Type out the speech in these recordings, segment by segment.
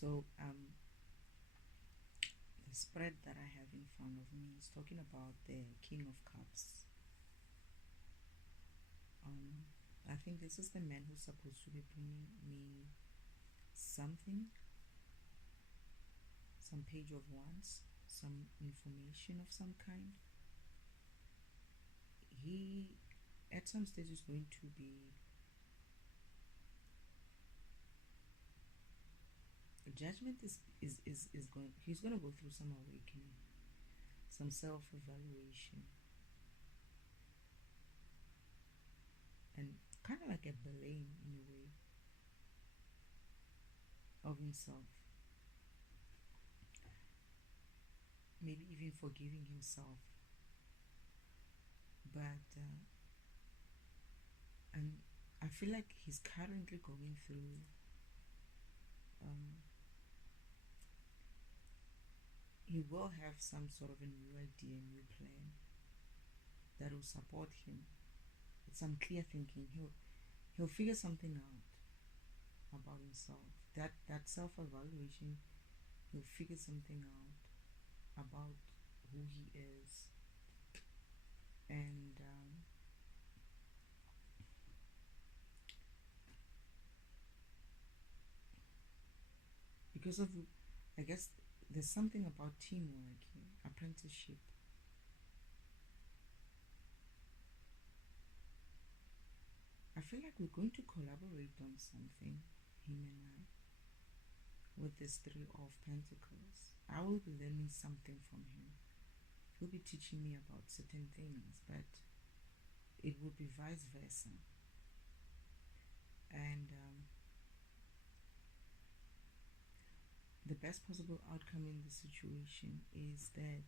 So, the spread that I have in front of me is talking about the King of Cups. I think this is the man who's supposed to be bringing me something, some page of wands, some information of some kind. He, at some stage, is going to be judgment is going. He's going to go through some awakening, some self-evaluation, and kind of like a blame in a way of himself. Maybe even forgiving himself. But and I feel like he's currently going through he will have some sort of a new idea, new plan that will support him. It's some clear thinking. He'll figure something out about himself. That self-evaluation, he'll figure something out about who he is. And because of, I guess there's something about teamwork here, apprenticeship. I feel like we're going to collaborate on something, him and I, with this Three of Pentacles. I will be learning something from him. He'll be teaching me about certain things, but it will be vice versa. And the best possible outcome in the situation is that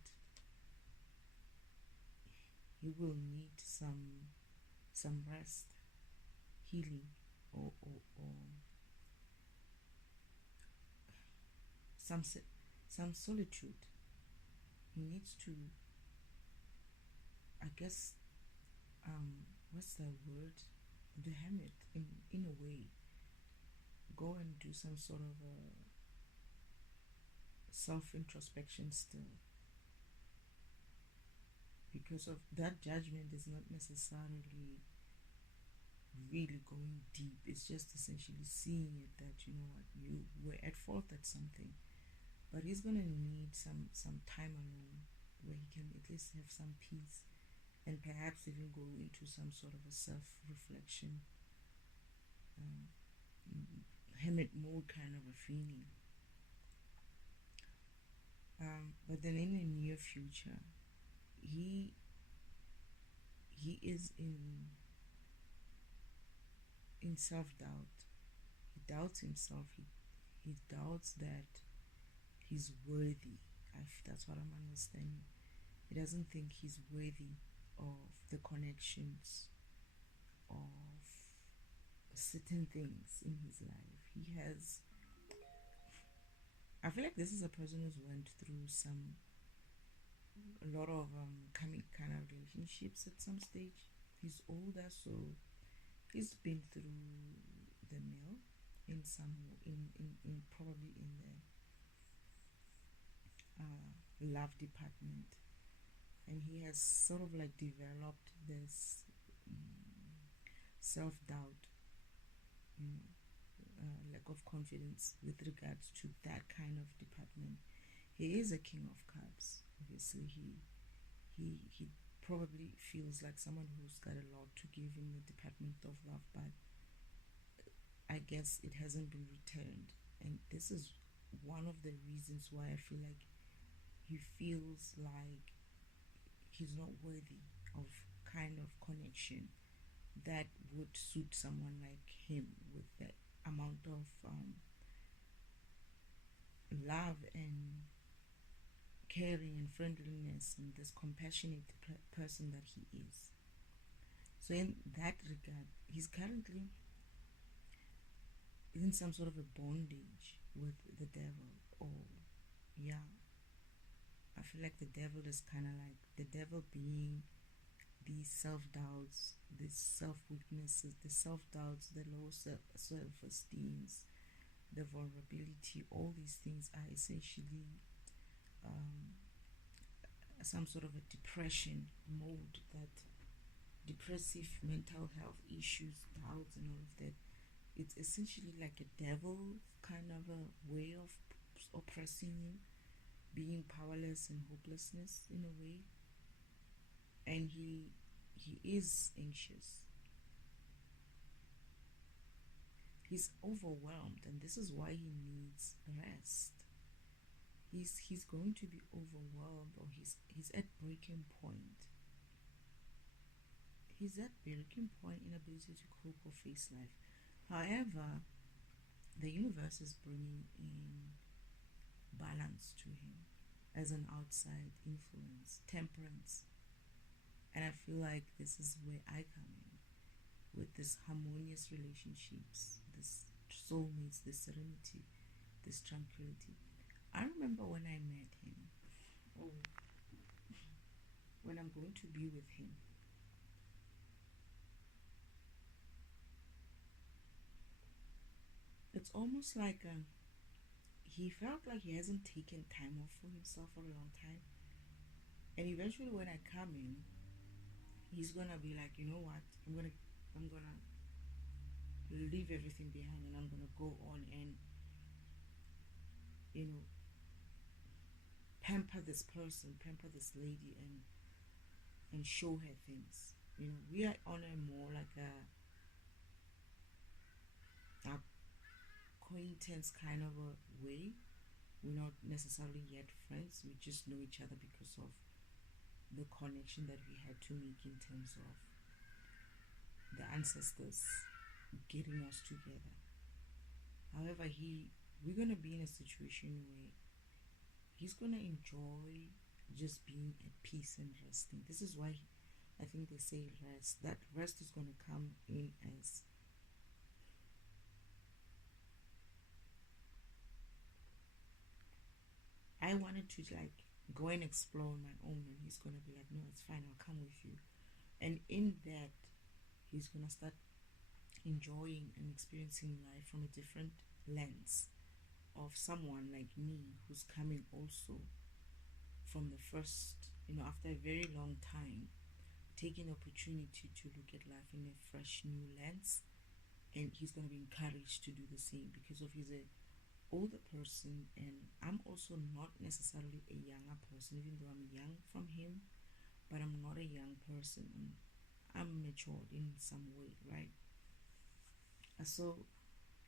he will need some rest, healing, or some solitude. He needs to, I guess, what's the word? The hermit, in a way. Go and do some sort of a self-introspection still. Because of that, judgment is not necessarily really going deep. It's just essentially seeing it that, you know what, you were at fault at something. But he's going to need some time alone where he can at least have some peace and perhaps even go into some sort of a self-reflection, hermit mode kind of a feeling. But then in the near future, he is in self-doubt. He doubts himself. He doubts that he's worthy. That's what I'm understanding. He doesn't think he's worthy of the connections, of certain things in his life. He has, I feel like this is a person who's went through a lot of coming kind of relationships at some stage. He's older, so he's been through the mill in probably in the love department, and he has sort of like developed this self-doubt, lack of confidence with regards to that kind of department. He is a King of Cups. Obviously, he probably feels like someone who's got a lot to give in the department of love, but I guess it hasn't been returned. And this is one of the reasons why I feel like he feels like he's not worthy of kind of connection that would suit someone like him with the amount of love and caring and friendliness and this compassionate person that he is. So in that regard, he's currently in some sort of a bondage with the devil. Or yeah, I feel like the devil is kind of like the devil being these self-doubts, these self-weaknesses, the self-doubts, the low self-esteems, the vulnerability, all these things are essentially some sort of a depression mode, that depressive mental health issues, doubts, and all of that. It's essentially like a devil kind of a way of oppressing you, being powerless and hopelessness in a way. And he is anxious. He's overwhelmed, and this is why he needs rest. He's going to be overwhelmed, or he's at breaking point. He's at breaking point, inability to cope or face life. However, the universe is bringing in balance to him as an outside influence, temperance. And I feel like this is where I come in with this harmonious relationships, this soulmates, this serenity, this tranquility. I remember when I met him, or when I'm going to be with him, it's almost like he felt like he hasn't taken time off for himself for a long time. And eventually when I come in, he's gonna be like, you know what, I'm gonna leave everything behind, and I'm gonna go on and, you know, pamper this person, pamper this lady, and show her things. You know, we are on a more like a acquaintance kind of a way. We're not necessarily yet friends. We just know each other because of the connection that we had to make in terms of the ancestors getting us together. However, we're gonna be in a situation where he's gonna enjoy just being at peace and resting. This is why I think they say rest. That rest is gonna come in as I wanted to like go and explore on my own, and he's gonna be like, no, it's fine, I'll come with you. And in that, he's gonna start enjoying and experiencing life from a different lens of someone like me who's coming also from the first, you know, after a very long time, taking the opportunity to look at life in a fresh new lens. And he's going to be encouraged to do the same because of he's a older person, and I'm also not necessarily a younger person, even though I'm young from him, but I'm not a young person. I'm matured in some way, right? So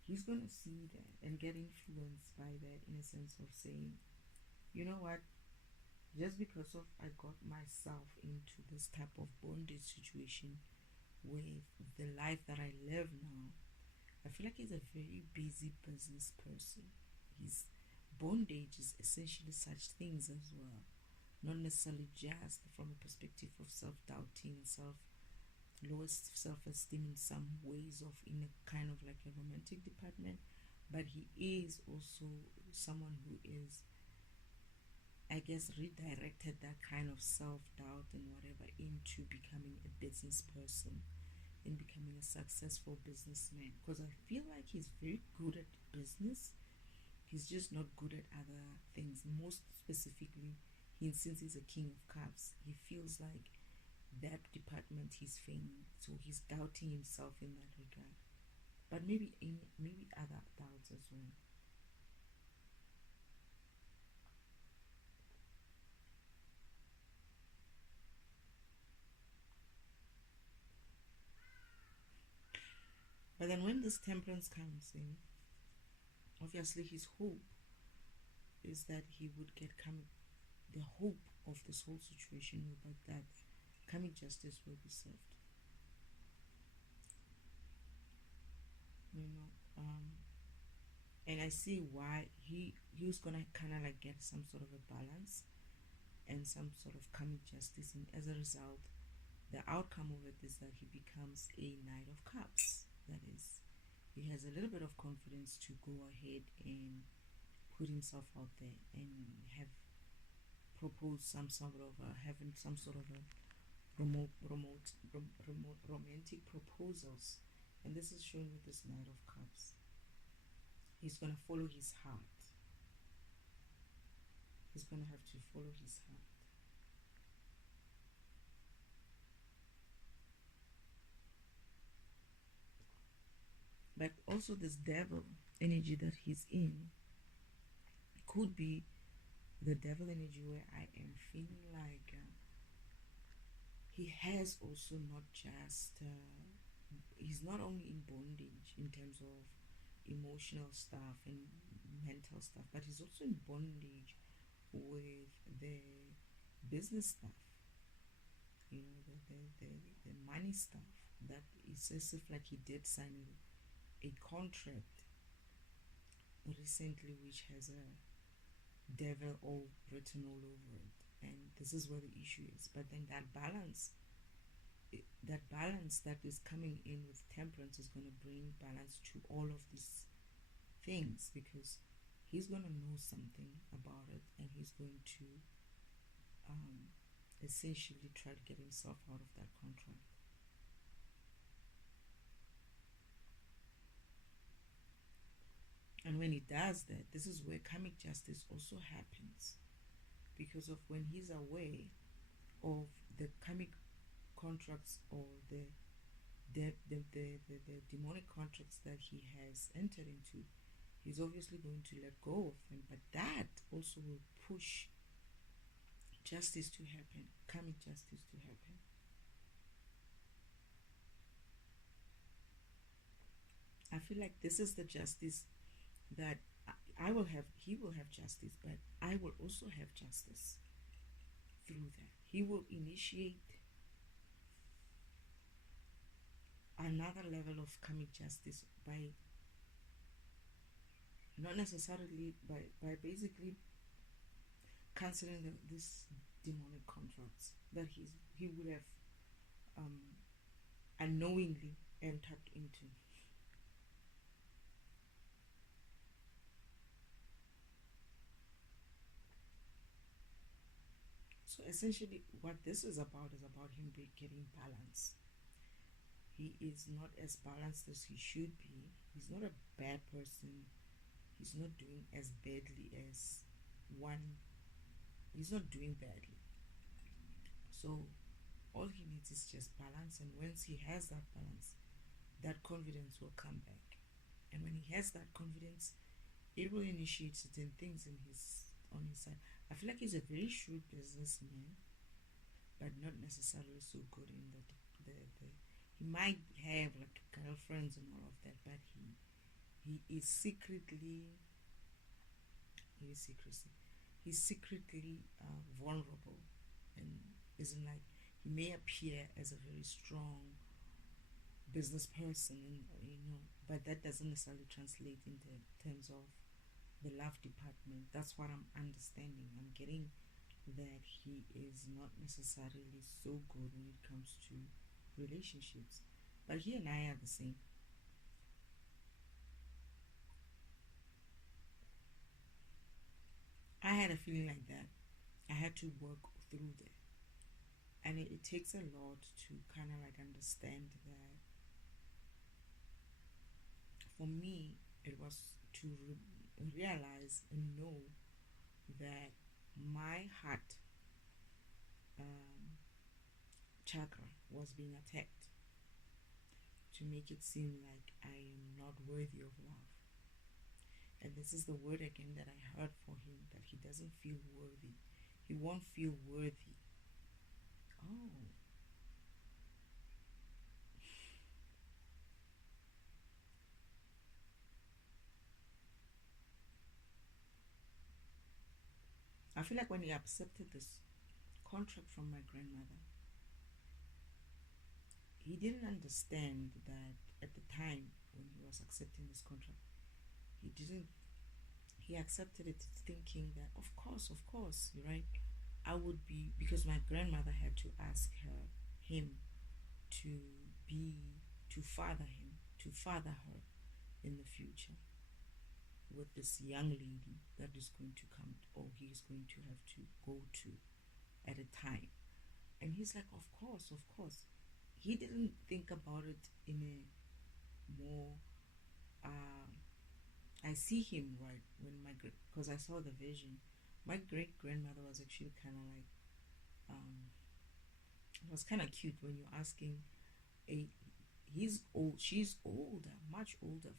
he's going to see that and get influenced by that, in a sense of saying, you know what, just because of I got myself into this type of bondage situation with the life that I live now, I feel like he's a very busy business person. His bondage is essentially such things as well, not necessarily just from a perspective of self-doubting, lowest self-esteem in some ways, of in a kind of like a romantic department, but he is also someone who is, I guess, redirected that kind of self-doubt and whatever into becoming a business person, in becoming a successful businessman, because I feel like he's very good at business. He's just not good at other things. Most specifically, since he's a king of cups, he feels like that department he's failing, so he's doubting himself in that regard. But maybe other doubts as well. But then when this temperance comes in, obviously his hope is that he would the hope of this whole situation will be that karmic justice will be served. You know, and I see why he was gonna kind of like get some sort of a balance and some sort of karmic justice, and as a result, the outcome of it is that he becomes a Knight of Cups. That is, he has a little bit of confidence to go ahead and put himself out there and have proposed some sort of having some sort of a romantic proposals. And this is shown with this Knight of Cups. He's going to follow his heart. He's going to have to follow his heart. But also this devil energy that he's in could be the devil energy where I am feeling like he has also not just he's not only in bondage in terms of emotional stuff and mental stuff, but he's also in bondage with the business stuff, you know, the money stuff. That it's as if like he did sign a contract recently which has a devil all written all over it, and this is where the issue is. But then that balance that is coming in with temperance is going to bring balance to all of these things, because he's going to know something about it, and he's going to essentially try to get himself out of that contract. And when he does that, this is where karmic justice also happens, because of when he's aware of the karmic contracts or the demonic contracts that he has entered into, he's obviously going to let go of them. But that also will push justice to happen, karmic justice to happen. I feel like this is the justice that I will have. He will have justice, but I will also have justice through that. He will initiate another level of karmic justice by not necessarily by basically canceling this demonic contracts that he would have unknowingly entered into. So essentially what this is about him getting balance. He is not as balanced as he should be. He's not a bad person. He's not doing as badly as one. He's not doing badly. So all he needs is just balance, and once he has that balance, that confidence will come back. And when he has that confidence, it will initiate certain things on his side. I feel like he's a very shrewd businessman, but not necessarily so good in the he might have like girlfriends and all of that, but he is secretly he's secretly vulnerable, and isn't like, he may appear as a very strong business person, and but that doesn't necessarily translate into terms of the love department. That's what I'm understanding. I'm getting that he is not necessarily so good when it comes to relationships, but he and I are the same. I had a feeling like that. I had to work through that, and it takes a lot to kind of like understand that. For me, it was to realize and know that my heart chakra was being attacked, to make it seem like I am not worthy of love. And this is the word again that I heard for him, that he doesn't feel worthy. He won't feel worthy. Oh. I feel like when he accepted this contract from my grandmother, he didn't understand that at the time when he was accepting this contract, he accepted it thinking that of course, right, I would be, because my grandmother had to ask him to father her in the future with this young lady that is going to come, or he is going to have to go to at a time. And he's like, of course. He didn't think about it in a more I see him right when because I saw the vision. My great grandmother was actually kind of like, it was kind of cute when you're asking a, he's old, she's older, much older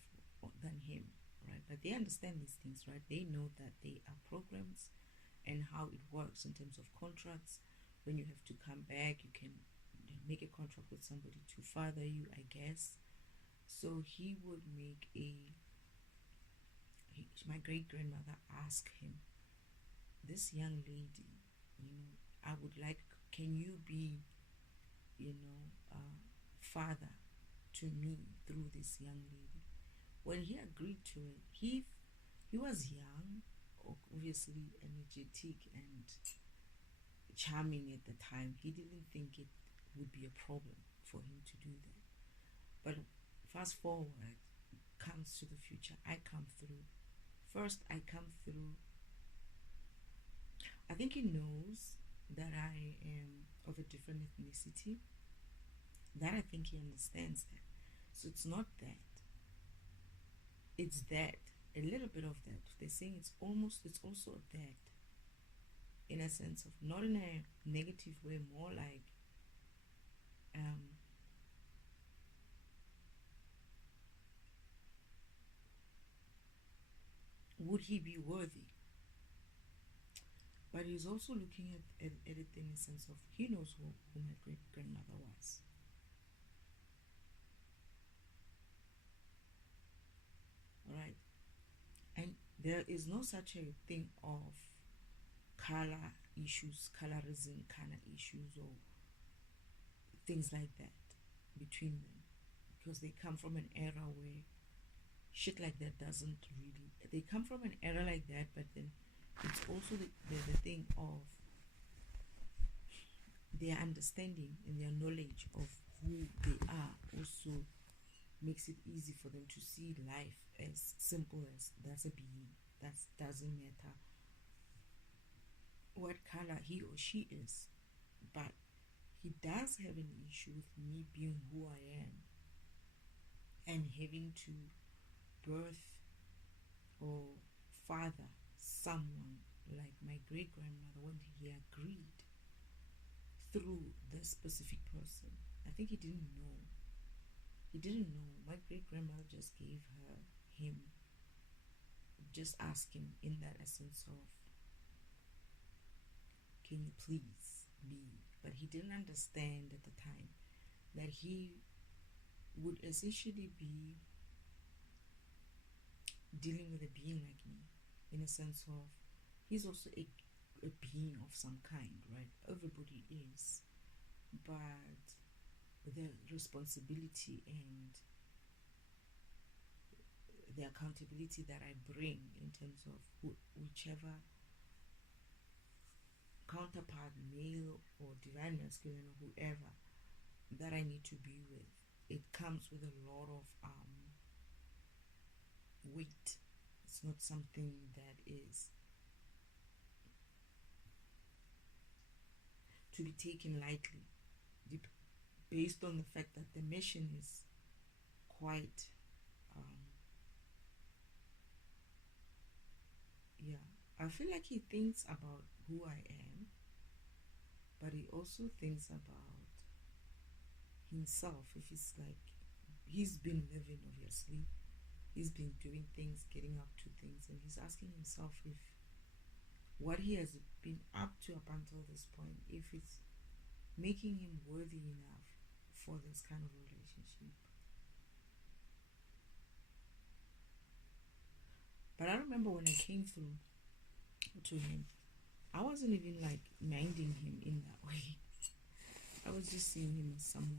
than him, right? But they understand these things, right? They know that they are programs and how it works in terms of contracts. When you have to come back, you can make a contract with somebody to father you, I guess. So he would make my great grandmother asked him, this young lady, I would like, can you be, father to me through this young lady? When he agreed to it, he was young, obviously energetic and charming at the time. He didn't think it would be a problem for him to do that. But fast forward, comes to the future. I come through. First, I come through. I think he knows that I am of a different ethnicity. That I think he understands that. So it's not that. It's that. A little bit of that. They're saying it's also that. In a sense of, not in a negative way, more like, would he be worthy? But he's also looking at it in the sense of, he knows who my great grandmother was. Alright? And there is no such a thing of color issues, colorism kind of issues, or things like that between them, because they come from an era where shit like that doesn't really, they come from an era like that, but then it's also the thing of their understanding and their knowledge of who they are also makes it easy for them to see life as simple as, that's a being, that doesn't matter what color he or she is. But he does have an issue with me being who I am and having to birth or father someone like my great grandmother when he agreed through this specific person. I think he didn't know. My great grandmother just gave him, just asking in that essence of, can you please be? But he didn't understand at the time that he would essentially be dealing with a being like me, in a sense of, he's also a being of some kind, right? Everybody is, but the responsibility and the accountability that I bring in terms of whichever counterpart, male or divine masculine or whoever, that I need to be with, it comes with a lot of weight. It's not something that is to be taken lightly, based on the fact that the mission is quite I feel like he thinks about who I am, but he also thinks about himself. If it's like, he's been living, obviously, he's been doing things, getting up to things, and he's asking himself if what he has been up to up until this point, if it's making him worthy enough for this kind of relationship. But I remember when I came through to him, I wasn't even like minding him in that way. I was just seeing him as someone,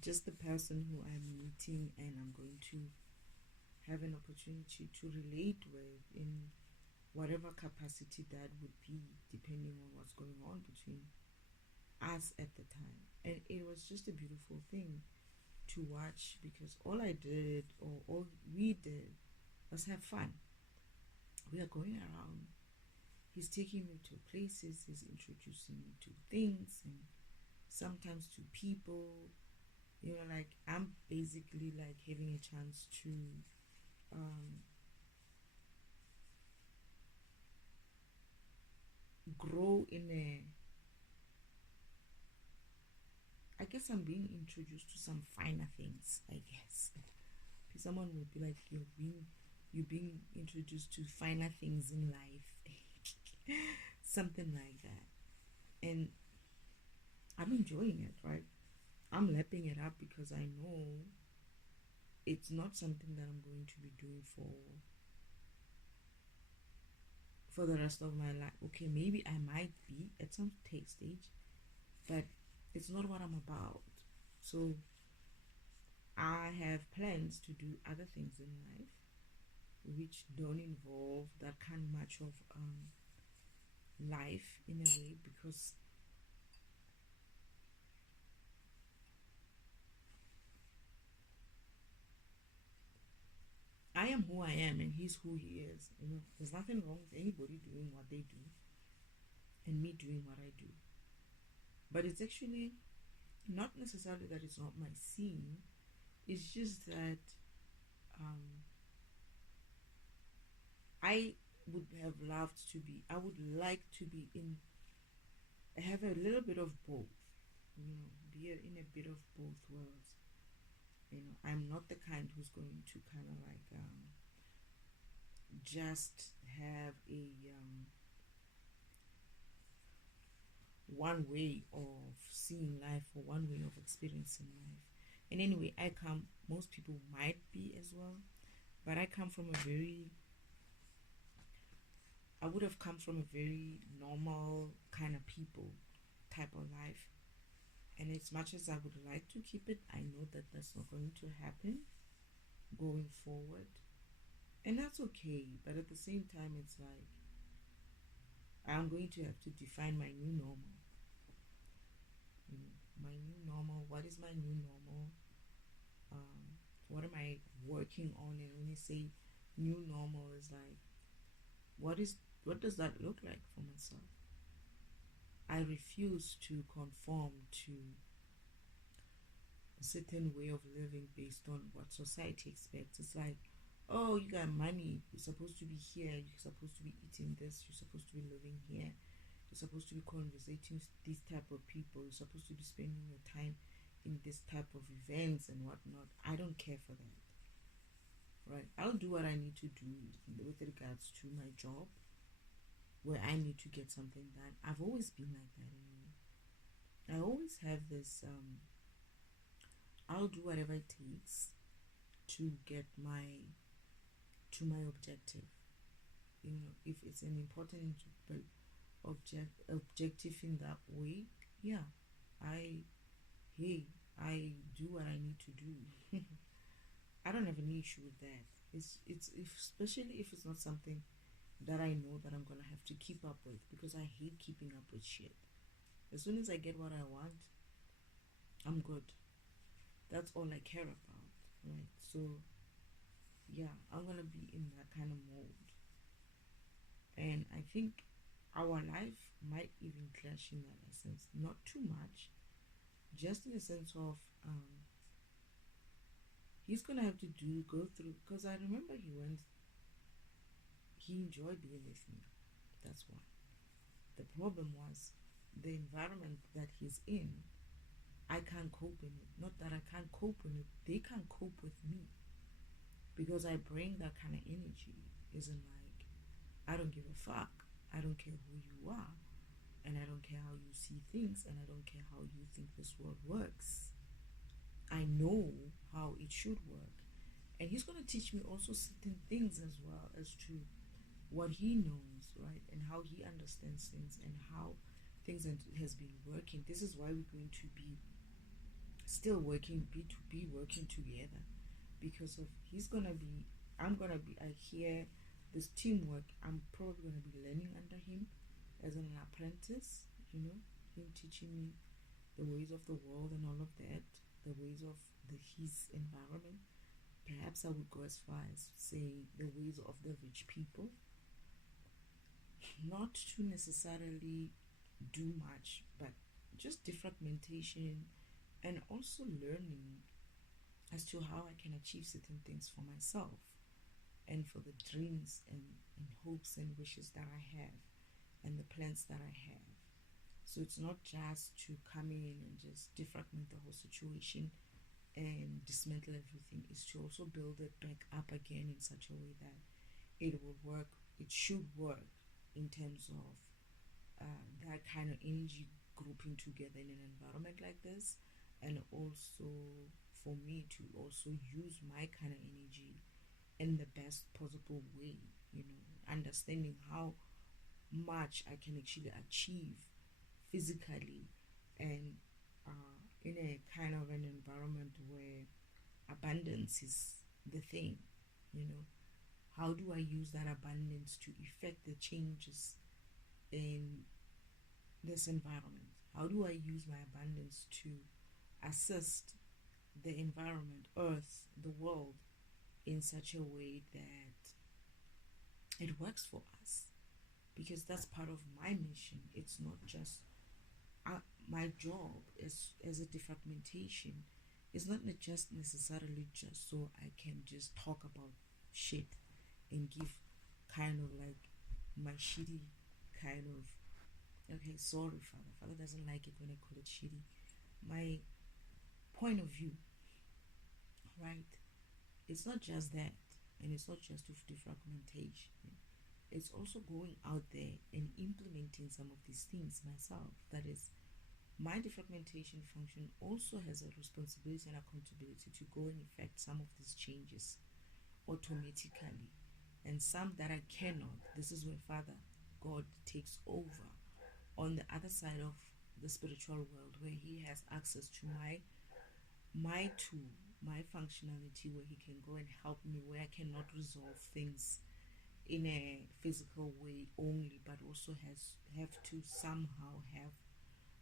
just the person who I'm meeting and I'm going to have an opportunity to relate with in whatever capacity that would be, depending on what's going on between us at the time. And it was just a beautiful thing to watch, because all I did, or all we did, was have fun. We are going around, he's taking me to places, he's introducing me to things and sometimes to people, like I'm basically like having a chance to grow in a, I guess I'm being introduced to some finer things, I guess. Someone would be like, you're being introduced to finer things in life. Something like that. And I'm enjoying it, right? I'm lapping it up because I know it's not something that I'm going to be doing for the rest of my life. Okay, maybe I might be at some stage, but it's not what I'm about. So I have plans to do other things in life which don't involve that kind much of life in a way, because I am who I am and he's who he is. There's nothing wrong with anybody doing what they do and me doing what I do. But it's actually not necessarily that it's not my scene. It's just that I would have loved to be, I would like to be in, have a little bit of both, be in a bit of both worlds. I'm not the kind who's going to kind of like just have a one way of seeing life or one way of experiencing life. And anyway, most people might be as well, but I would have come from a very normal kind of people type of life. And as much as I would like to keep it, I know that that's not going to happen going forward. And that's okay. But at the same time, it's like I'm going to have to define my new normal. My new normal. What is my new normal? What am I working on? And when you say new normal, is like, what does that look like for myself? I refuse to conform to a certain way of living based on what society expects. It's like, oh, you got money, you're supposed to be here, you're supposed to be eating this, you're supposed to be living here, you're supposed to be conversating with these type of people, you're supposed to be spending your time in this type of events and whatnot. I don't care for that. Right? I'll do what I need to do with regards to my job, where I need to get something done. I've always been like that anyway. I always have this I'll do whatever it takes to get my objective. If it's an important objective in that way, yeah, I I do what I need to do. I don't have any issue with that. Especially if it's not something that I know that I'm gonna have to keep up with, because I hate keeping up with shit. As soon as I get what I want, I'm good. That's all I care about, right? So yeah, I'm gonna be in that kind of mode, and I think our life might even clash in that essence. Not too much, just in the sense of he's gonna have to go through, because I remember he enjoyed being with me. That's why. The problem was the environment that he's in. I can't cope in it. Not that I can't cope in it, they can't cope with me, because I bring that kind of energy. Isn't like, I don't give a fuck. I don't care who you are, and I don't care how you see things, and I don't care how you think this world works. I know how it should work. And he's going to teach me also certain things as well, as to what he knows, right? And how he understands things, and how things has been working. This is why we're going to be still working, B2B, working together, because of I hear this teamwork. I'm probably going to be learning under him as an apprentice, him teaching me the ways of the world and all of that, the ways of his environment. Perhaps I would go as far as saying the ways of the rich people. Not to necessarily do much, but just defragmentation, and also learning as to how I can achieve certain things for myself. and for the dreams and hopes and wishes that I have and the plans that I have. So it's not just to come in and just defragment the whole situation and dismantle everything. It's to also build it back up again in such a way that it will work. It should work in terms of that kind of energy grouping together in an environment like this, and also for me to also use my kind of energy in the best possible way, understanding how much I can actually achieve physically and in a kind of an environment where abundance is the thing. How do I use that abundance to effect the changes in this environment? How do I use my abundance to assist the environment, earth, the world, in such a way that it works for us? Because that's part of my mission. It's not just my job as a defragmentation. It's not just necessarily just so I can just talk about shit and give kind of like my shitty kind of, okay, sorry, Father doesn't like it when I call it shitty, my point of view, right? It's not just that, and it's not just with defragmentation. It's also going out there and implementing some of these things myself. That is, my defragmentation function also has a responsibility and accountability to go and effect some of these changes automatically, and some that I cannot. This is where Father God takes over on the other side of the spiritual world, where he has access to my tool, my functionality, where he can go and help me, where I cannot resolve things in a physical way only, but also have to somehow have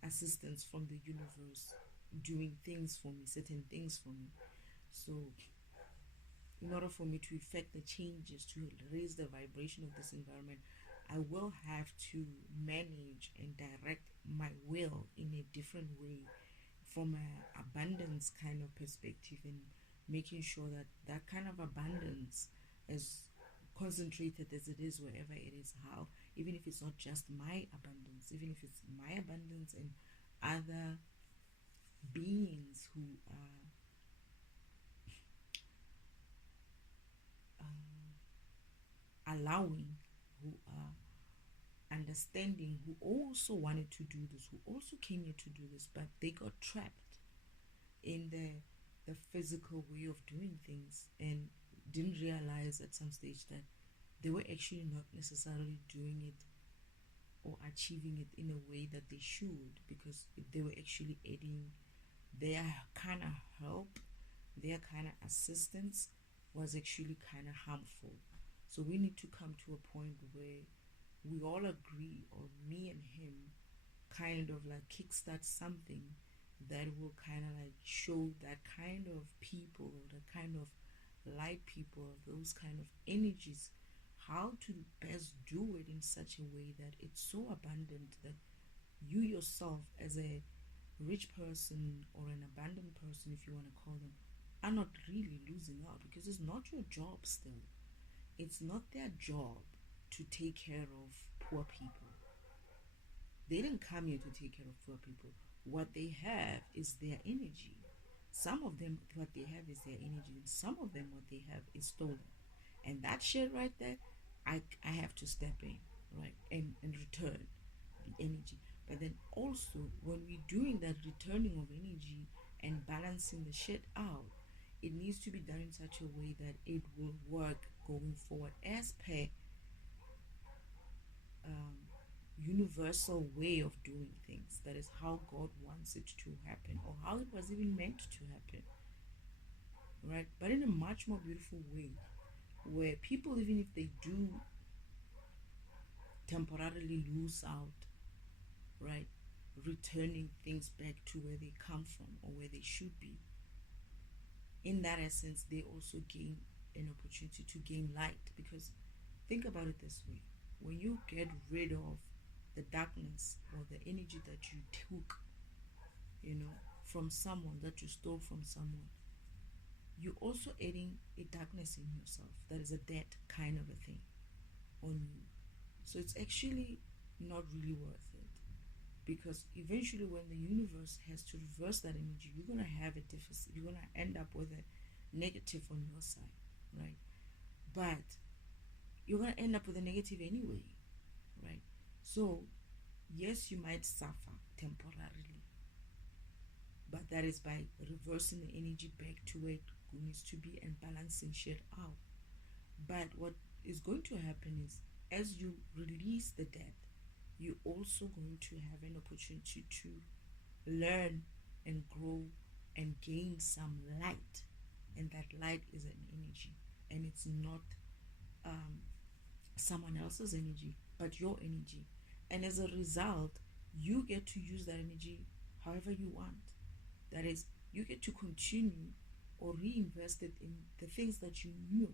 assistance from the universe doing things for me, certain things for me. So in order for me to effect the changes, to raise the vibration of this environment, I will have to manage and direct my will in a different way, from an abundance kind of perspective, and making sure that that kind of abundance is concentrated as it is wherever it is, how, even if it's not just my abundance, even if it's my abundance and other beings who are allowing, who are understanding, who also wanted to do this, who also came here to do this, but they got trapped in the physical way of doing things and didn't realize at some stage that they were actually not necessarily doing it or achieving it in a way that they should, because they were actually adding their kind of help, their kind of assistance was actually kind of harmful. So we need to come to a point where we all agree, or me and him kind of like kickstart something that will kind of like show that kind of people, the kind of light people, those kind of energies, how to best do it in such a way that it's so abundant that you yourself, as a rich person or an abundant person, if you want to call them, are not really losing out, because it's not your job still. It's not their job to take care of poor people. They didn't come here to take care of poor people. What they have is their energy. Some of them, what they have is their energy, and some of them, what they have is stolen. And that shit right there, I have to step in, right, and return the energy. But then also, when we're doing that returning of energy and balancing the shit out, it needs to be done in such a way that it will work going forward as per universal way of doing things. That is how God wants it to happen, or how it was even meant to happen, right? But in a much more beautiful way, where people, even if they do temporarily lose out, right, returning things back to where they come from or where they should be, in that essence they also gain an opportunity to gain light. Because think about it this way: when you get rid of the darkness or the energy that you took, from someone, that you stole from someone, you're also adding a darkness in yourself. That is a dead kind of a thing on you. So it's actually not really worth it, because eventually when the universe has to reverse that energy, you're going to have a deficit. You're going to end up with a negative on your side, right? But you're going to end up with a negative anyway, right? So yes, you might suffer temporarily, but that is by reversing the energy back to where it needs to be and balancing shit out. But what is going to happen is, as you release the death, you're also going to have an opportunity to learn and grow and gain some light. And that light is an energy, and it's not someone else's energy, but your energy. And as a result, you get to use that energy however you want. That is, you get to continue or reinvest it in the things that you knew,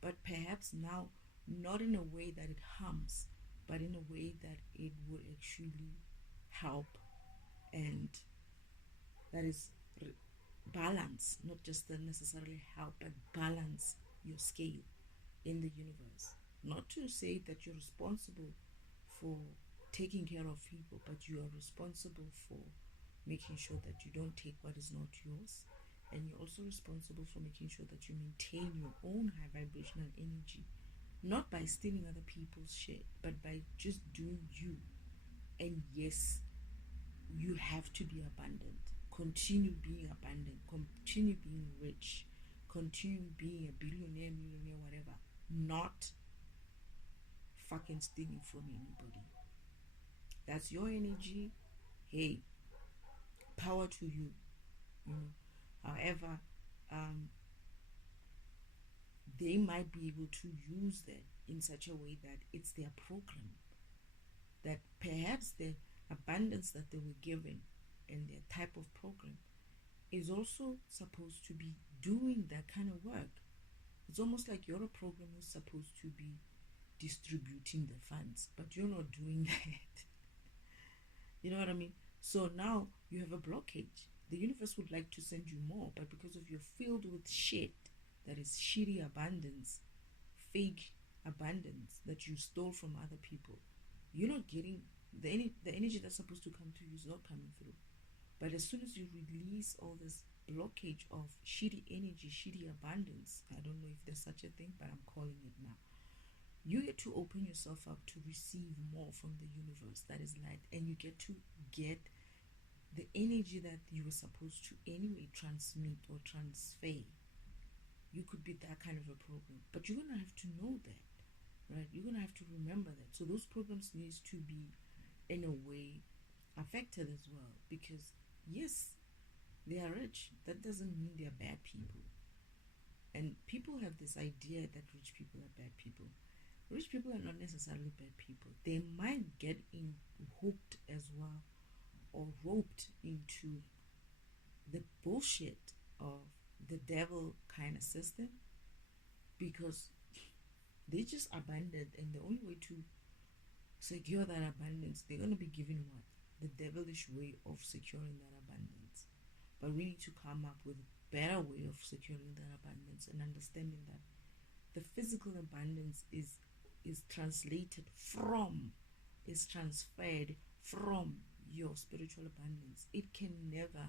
but perhaps now not in a way that it harms, but in a way that it would actually help, and that is balance, not just necessarily help, but balance your scale in the universe. Not to say that you're responsible for taking care of people, but you are responsible for making sure that you don't take what is not yours, and you're also responsible for making sure that you maintain your own high vibrational energy, not by stealing other people's shit, but by just doing you. And yes, you have to be abundant. Continue being abundant. Continue being rich. Continue being a billionaire, millionaire, whatever. Not fucking stealing from anybody. That's your energy. Hey, power to you. However, they might be able to use that in such a way that it's their program. That perhaps the abundance that they were given and their type of program is also supposed to be doing that kind of work. It's almost like you're a program who's supposed to be distributing the funds, but you're not doing that. You know what I mean? So now you have a blockage. The universe would like to send you more, but because of you're filled with shit, that is shitty abundance, fake abundance that you stole from other people, you're not getting the energy that's supposed to come to you is not coming through. But as soon as you release all this blockage of shitty energy, shitty abundance, I don't know if there's such a thing, but I'm calling it now, you get to open yourself up to receive more from the universe that is light, and you get to get the energy that you were supposed to anyway transmit or transfer. You could be that kind of a program, but you're gonna have to know that, right? You're gonna have to remember that. So those programs needs to be in a way affected as well, because yes, they are rich. That doesn't mean they are bad people. And people have this idea that rich people are bad people. Rich people are not necessarily bad people. They might get hooked as well, or roped into the bullshit of the devil kind of system, because they just abandoned, and the only way to secure that abundance, they're going to be given what? The devilish way of securing that abundance. But we need to come up with a better way of securing that abundance, and understanding that the physical abundance is translated from, is transferred from your spiritual abundance. It can never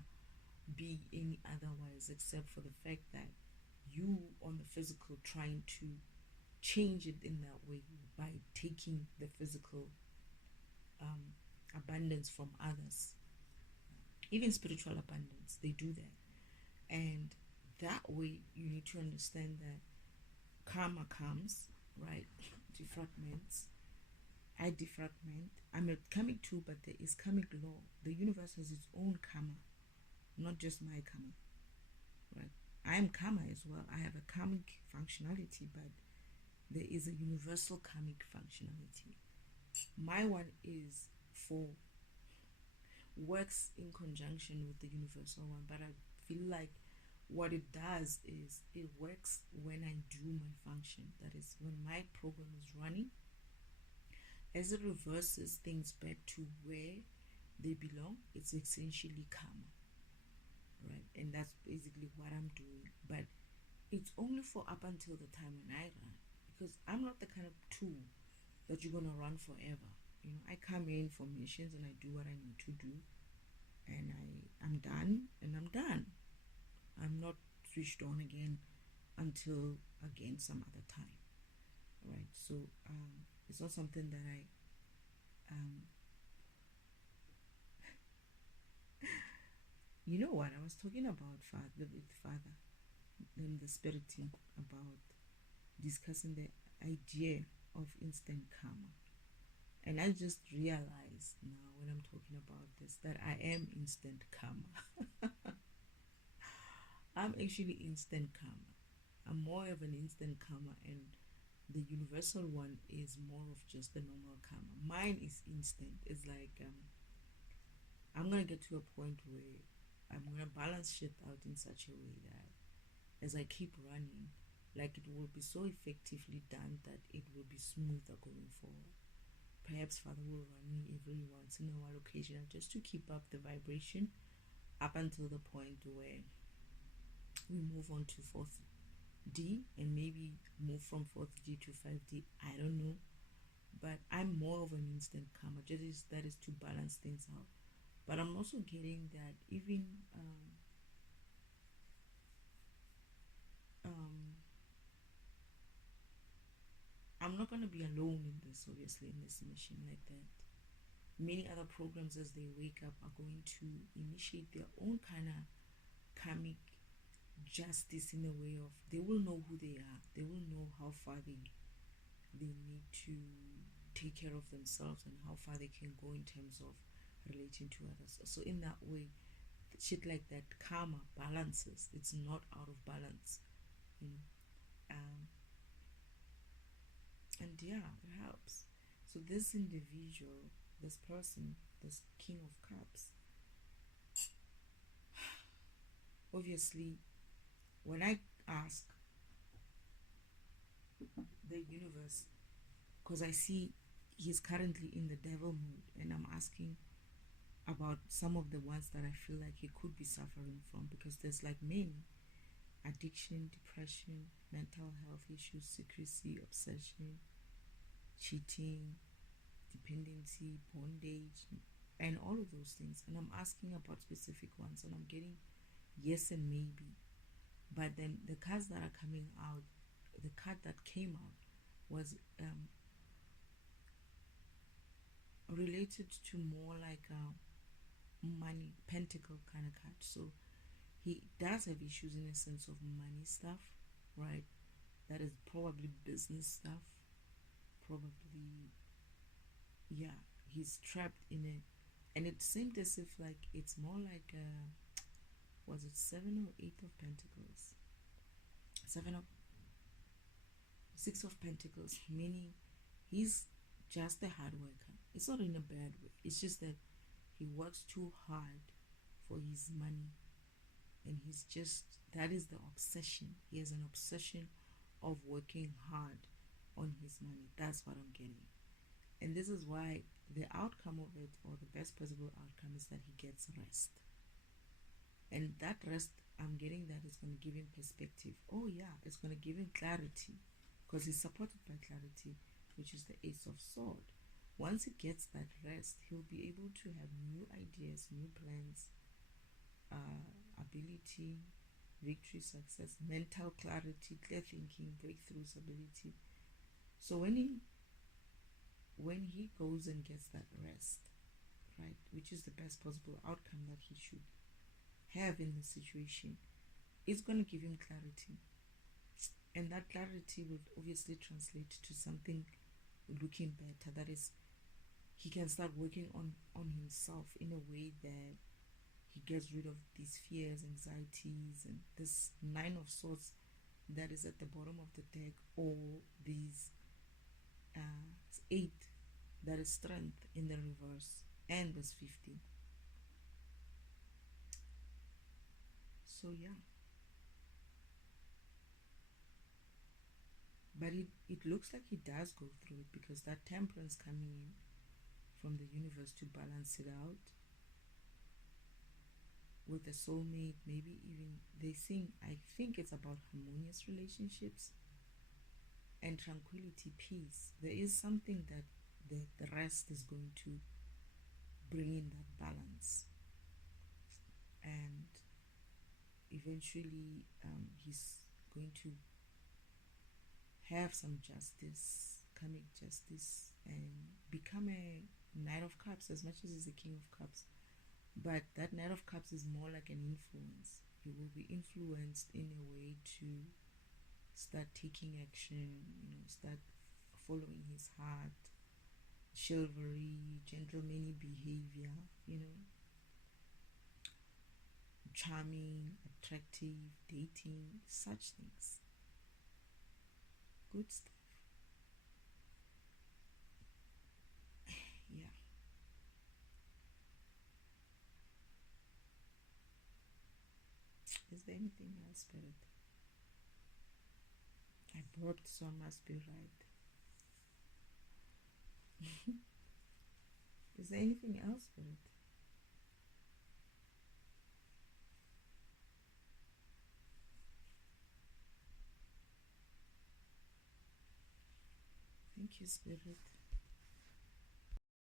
be any otherwise, except for the fact that you on the physical trying to change it in that way by taking the physical abundance from others. Even spiritual abundance, they do that. And that way you need to understand that karma comes, right? Defragments. I defragment. I'm a karmic too, but there is karmic law. The universe has its own karma, not just my karma, right? I am karma as well. I have a karmic functionality, but there is a universal karmic functionality. My one is for works in conjunction with the universal one, but I feel like what it does is it works when I do my function. That is, when my program is running, as it reverses things back to where they belong, it's essentially karma, right? And that's basically what I'm doing. But it's only for up until the time when I run, because I'm not the kind of tool that you're gonna run forever. You know, I come in for missions and I do what I need to do, and I'm done, and I'm done. I'm not switched on again until again some other time, right? So it's not something that I you know what I was talking about father with father in the spirit team about discussing the idea of instant karma. And I just realized now when I'm talking about this that I am instant karma. I'm actually instant karma. I'm more of an instant karma, and the universal one is more of just the normal karma. Mine is instant. It's like I'm gonna get to a point where I'm gonna balance shit out in such a way that as I keep running, like it will be so effectively done that it will be smoother going forward. Perhaps Father will run me every once in a while occasional just to keep up the vibration up until the point where we move on to 4th D and maybe move from 4th D to 5D. I don't know. But I'm more of an instant karma. That is to balance things out. But I'm also getting that even I'm not going to be alone in this, obviously, in this mission like that. Many other programs, as they wake up, are going to initiate their own kind of karmic justice in a way of they will know who they are. They will know how far they need to take care of themselves and how far they can go in terms of relating to others. So in that way, shit like that, karma balances. It's not out of balance, you know. And yeah, it helps. So this individual, this person, this King of Cups, obviously, when I ask the universe, because I see he's currently in the devil mood, and I'm asking about some of the ones that I feel like he could be suffering from, because there's like many: addiction, depression, mental health issues, secrecy, obsession, cheating, dependency, bondage, and all of those things. And I'm asking about specific ones, and I'm getting yes and maybe. But then the cards that are coming out, the card that came out was related to more like a money, pentacle kind of card. So he does have issues in a sense of money stuff, right? That is probably business stuff, probably, yeah, he's trapped in it. And it seemed as if like it's more like was it 7 or 8 of pentacles, 6 of pentacles, meaning he's just a hard worker. It's not in a bad way, it's just that he works too hard for his money, and he's just, that is the obsession. He has an obsession of working hard on his money. That's what I'm getting. And this is why the outcome of it, or the best possible outcome, is that he gets rest. And that rest, I'm getting that it's going to give him perspective. Oh yeah, it's going to give him clarity, because he's supported by clarity, which is the Ace of Swords. Once he gets that rest, he'll be able to have new ideas, new plans, ability, victory, success, mental clarity, clear thinking, breakthroughs, ability. So when he goes and gets that rest, right, which is the best possible outcome that he should have in the situation, it's going to give him clarity. And that clarity will obviously translate to something looking better. That is, he can start working on himself in a way that he gets rid of these fears, anxieties, and this 9 of Swords that is at the bottom of the deck, or these 8 that is strength in the reverse, and this 15. So yeah, but it looks like he does go through it, because that temperance coming in from the universe to balance it out. with a soulmate, maybe even they sing, I think it's about harmonious relationships and tranquility, peace. There is something that the rest is going to bring in that balance. And eventually he's going to have some justice, karmic justice, and become a Knight of Cups as much as he's a King of Cups. But that Knight of Cups is more like an influence. He will be influenced in a way to start taking action, start following his heart, chivalry, gentlemanly behavior, charming, attractive, dating, such things. Good stuff. Yeah. Is there anything else, Spirit? I burped, so I must be right. Is there anything else, Spirit? Thank you, Spirit.